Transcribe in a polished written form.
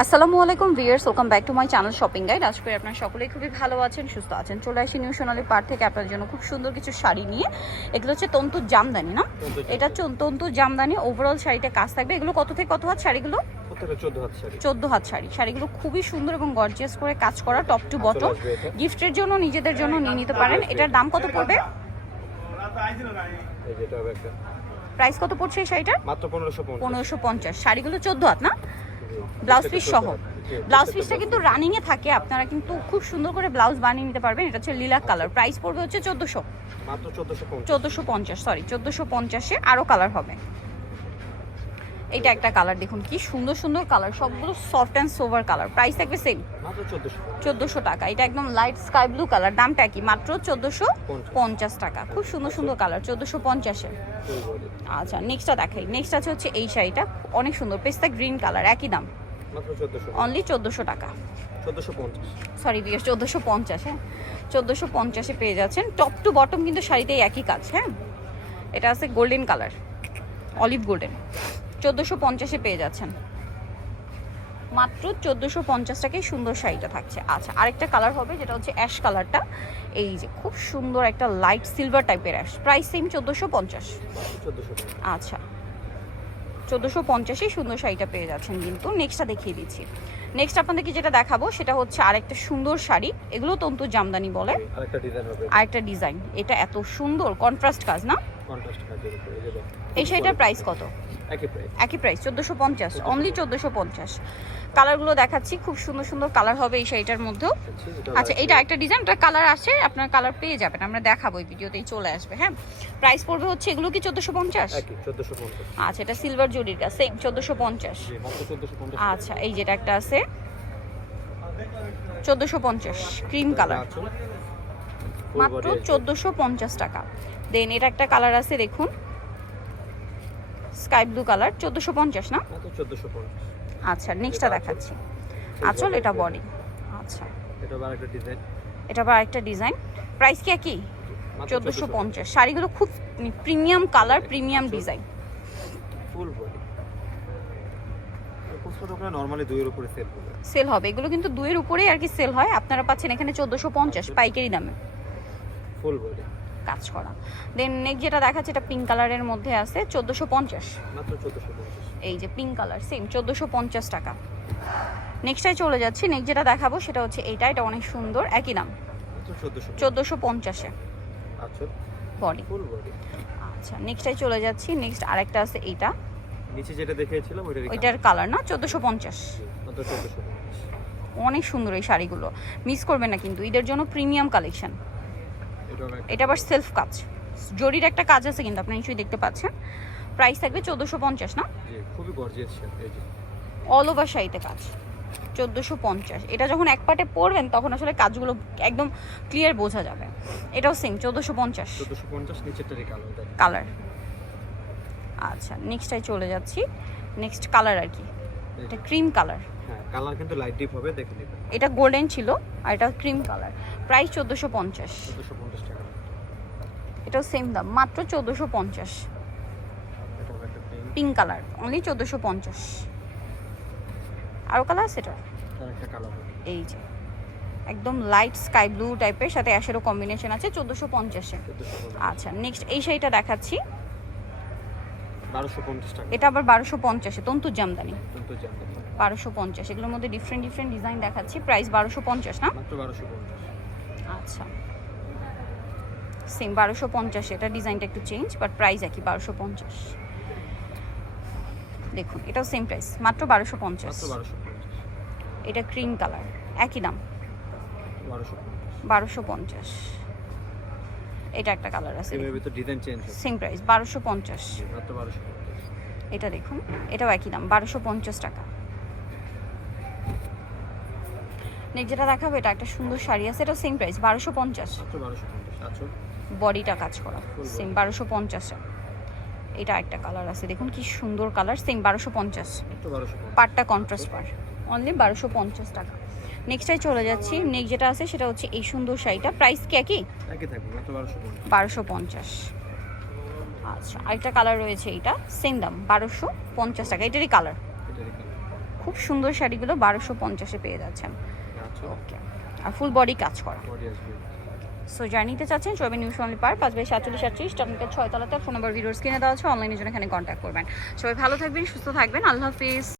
আসসালামু আলাইকুম viewers, welcome back to my channel shopping guide. আশা করি আপনারা সকলেই খুবই ভালো আছেন, সুস্থ আছেন। চলে আসি নিউ সোনালী পার্ক থেকে আপনার জন্য খুব সুন্দর কিছু শাড়ি নিয়ে। এগুলো হচ্ছে তন্তুর জামদানি না, এটা তন্তুর জামদানি। ওভারঅল শাড়িটা কাজ থাকবে। এগুলো কত থেকে কত হাত শাড়িগুলো? 14 হাত শাড়ি। শাড়িগুলো খুবই সুন্দর এবং গর্জিয়াস করে কাজ করা, টপ টু বটম। গিফটের জন্য, নিজেদের জন্য নিয়ে নিতে পারেন। এটার দাম কত পড়বে? প্রাইস কত পড়ছে এই শাড়িটার? মাত্র 1550। শাড়িগুলো 14 হাত না, ব্লাউজ পিস সহ। ব্লাউজ পিসটা কিন্তু রানিং এ থাকে, আপনারা কিন্তু খুব সুন্দর করে ব্লাউজ বানিয়ে নিতে পারবেন। এটা হচ্ছে লিলাক কালার। প্রাইস পড়বে হচ্ছে 1400, মাত্র 1450 সরি 1450-এ আরো কালার হবে। এটা একটা কালার দেখুন, কি সুন্দর সুন্দর কালার, সবগুলো soft and sober colour. Price থাকবে সেম, মাত্র 1400 টাকা। এটা একদম লাইট স্কাই ব্লু কালার। দামটা কি? মাত্র 1450 টাকা। খুব সুন্দর সুন্দর কালার, 1450-এ। আচ্ছা, নেক্সটটা দেখাই। নেক্সট আছে হচ্ছে এই শাড়িটা, অনেক সুন্দর, পেস্তা গ্রিন কালার। একই দাম, মাত্র 1400, অনলি 1400 টাকা। 1450 সরি বিয়ার, 1450। হ্যাঁ, 1450-এ পেয়ে যাচ্ছেন। টপ টু বটম কিন্তু শাড়িতেই একই কাজ। হ্যাঁ, এটা আছে গোল্ডেন কালার, অলিভ গোল্ডেন। 1450-এ পেয়ে যাচ্ছেন, মাত্র 1450 টাকায় সুন্দর শাড়িটা থাকছে। আচ্ছা, আরেকটা কালার হবে যেটা হচ্ছে অ্যাশ কালারটা। এই যে খুব সুন্দর একটা লাইট সিলভার টাইপের অ্যাশ। Price same 1450। আচ্ছা, 1450-এই সুন্দর শাড়িটা পেয়ে যাচ্ছেন। কিন্তু নেক্সটটা দেখিয়ে দিচ্ছি। নেক্সট আপনাদেরকে যেটা দেখাবো সেটা হচ্ছে আরেকটা সুন্দর শাড়ি। এগুলো তন্তু জামদানি বলে। আরেকটা ডিজাইন, এটা এত সুন্দর কন্ট্রাস্ট কাজ না। এই শাড়িটার প্রাইস কত? একই প্রাইস 1450, অনলি 1450। কালারগুলো দেখাচ্ছি, খুব সুন্দর সুন্দর কালার হবে এই শাড়িটার মধ্যেও। আচ্ছা, এটা একটা ডিজাইন, এটা কালার আসে, আপনার কালার পেয়ে যাবেন, আমরা দেখাবো এই ভিডিওতেই চলে আসবে। হ্যাঁ, প্রাইস পড়বে হচ্ছে এগুলো কি 1450? আচ্ছা, এটা সিলভার জরির কাজ, সেম 1450। আচ্ছা, এই যেটা একটা আছে 1450, ক্রিম কালার, মাত্র 1450 টাকা। দেন এটা একটা কালার আছে দেখুন, স্কাই ব্লু কালার, 1450 না? আচ্ছা, নেক্সটটা দেখাচ্ছি। আঁচল, এটা বডি। আচ্ছা, এটা আবার একটা ডিজাইন। প্রাইস কি একই? 1450। শাড়িগুলো খুব premium colour, premium design. Normally 2 এর উপরে সেল হবে এগুলো, কিন্তু 2 এর উপরেই আর কি সেল হয়। আপনারা পাচ্ছেন এখানে 1450 পাইকারি দামে, ফুল বডি কাজ করা। দেন নেক্সট যেটা দেখাচ্ছে, এটা পিঙ্ক কালারের মধ্যে আছে, 1450, মাত্র 1450। এই যে পিঙ্ক কালার, সেম 1450 টাকা। নেক্সটটাই চলে যাচ্ছি। নেক্সট যেটা দেখাবো সেটা হচ্ছে এইটা, এটা অনেক সুন্দর, একই দাম, 1450-এ আচ্ছা, বডি। Full body. আচ্ছা, নেক্সটটাই চলে যাচ্ছি। নেক্সট আরেকটা আছে এইটা, নিচে যেটা দেখিয়েছিলাম ওইটার কালার না, 1450। মাত্র 1450। অনেক সুন্দর এই শাড়িগুলো, মিস করবেন না কিন্তু, ঈদের জন্য প্রিমিয়াম কালেকশন। এটা আবার সেলফ কাজ, জরির একটা কাজ আছে কিন্তু, আপনি নিশ্চয়ই দেখতে পাচ্ছেন। প্রাইস থাকবে 1450 না? জি, খুবই গর্জিয়াস এই যে অল ওভার শাড়িতে কাজ, 1450। এটা যখন এক পাটে পরবেন তখন আসলে কাজগুলো একদম ক্লিয়ার বোঝা যাবে। এটাও সেম 1450 নিচেরটারই কালার। আচ্ছা, নেক্সটটাই চলে যাচ্ছি। নেক্সট কালার আর কি, এটা ক্রিম কালার। হ্যাঁ, কালার কিন্তু লাইট ডিপ হবে, দেখে নিবেন। এটা গোল্ডেন ছিল আর এটা ক্রিম কালার। প্রাইস 1450 টাকা। এটাও সেম দাম, মাত্র 1450। এটা একটা পিঙ্ক কালার, অনলি 1450। আরও কালার আছে এটা, তার একটা কালার এই যে একদম লাইট স্কাই ব্লু টাইপের সাথে অ্যাশেরও কম্বিনেশন আছে, 1450-এ। আচ্ছা, নেক্সট এই শাড়িটা দেখাচ্ছি, 1250 টাকা। এটা আবার 1250-এ, তন্তুর জামদানি, 1250। এগুলোর মধ্যে ডিফারেন্ট ডিফারেন্ট ডিজাইন দেখাচ্ছি। প্রাইস 1250 না? মাত্র 1250। আচ্ছা, সেম 1250। এটা ডিজাইনটা একটু চেঞ্জ, বাট প্রাইস একই, 1250। দেখুন, এটাও সেম প্রাইস, মাত্র 1250। এটা ক্রিম কালার, একই দাম, 1250। এটা একটা কালার আছে, এর ভিতর ডিজাইন চেঞ্জ হবে, সেম প্রাইস 1250। মাত্র 1250। এটা দেখুন, এটাও একই দাম, 1250 টাকা। নেক্সট যেটা দেখাবো, এটা একটা সুন্দর শাড়ি আছে, এটা সেম প্রাইস 1250, মাত্র 1250। আচ্ছা, বডিটা কাজ করা, সেম 1250 টাকা। এটা একটা কালার আছে দেখুন, কি সুন্দর কালার, সেম 1250। মাত্র 1250। পাটটা কন্ট্রাস্ট পার, অনলি 1250 টাকা। নেক্সটটাই চলে যাচ্ছি। নেক্সট যেটা আছে সেটা হচ্ছে এই সুন্দর শাড়িটা। প্রাইস কি একই? একই থাকবে, মাত্র 1250। আচ্ছা, আরেকটা কালার রয়েছে, এইটা সেম দাম 1250 টাকা। এটারই কালার, খুব সুন্দর শাড়িগুলো 1250-এ পেয়ে যাচ্ছেন। আচ্ছা ওকে, আর ফুল বডি কাজ করা। বডি আসবে। সো যারা নিতে চাচ্ছেন চলবে নিউ সোনালী পার্ক 5/47 টার্মিনাল 6 তলাতে। ফোন নাম্বার ভিডিওস কিনে দেওয়া আছে, অনলাইনের জন্য এখানে কন্ট্যাক্ট করবেন। সবাই ভালো থাকবেন, সুস্থ থাকবেন, আল্লাহ হাফিজ।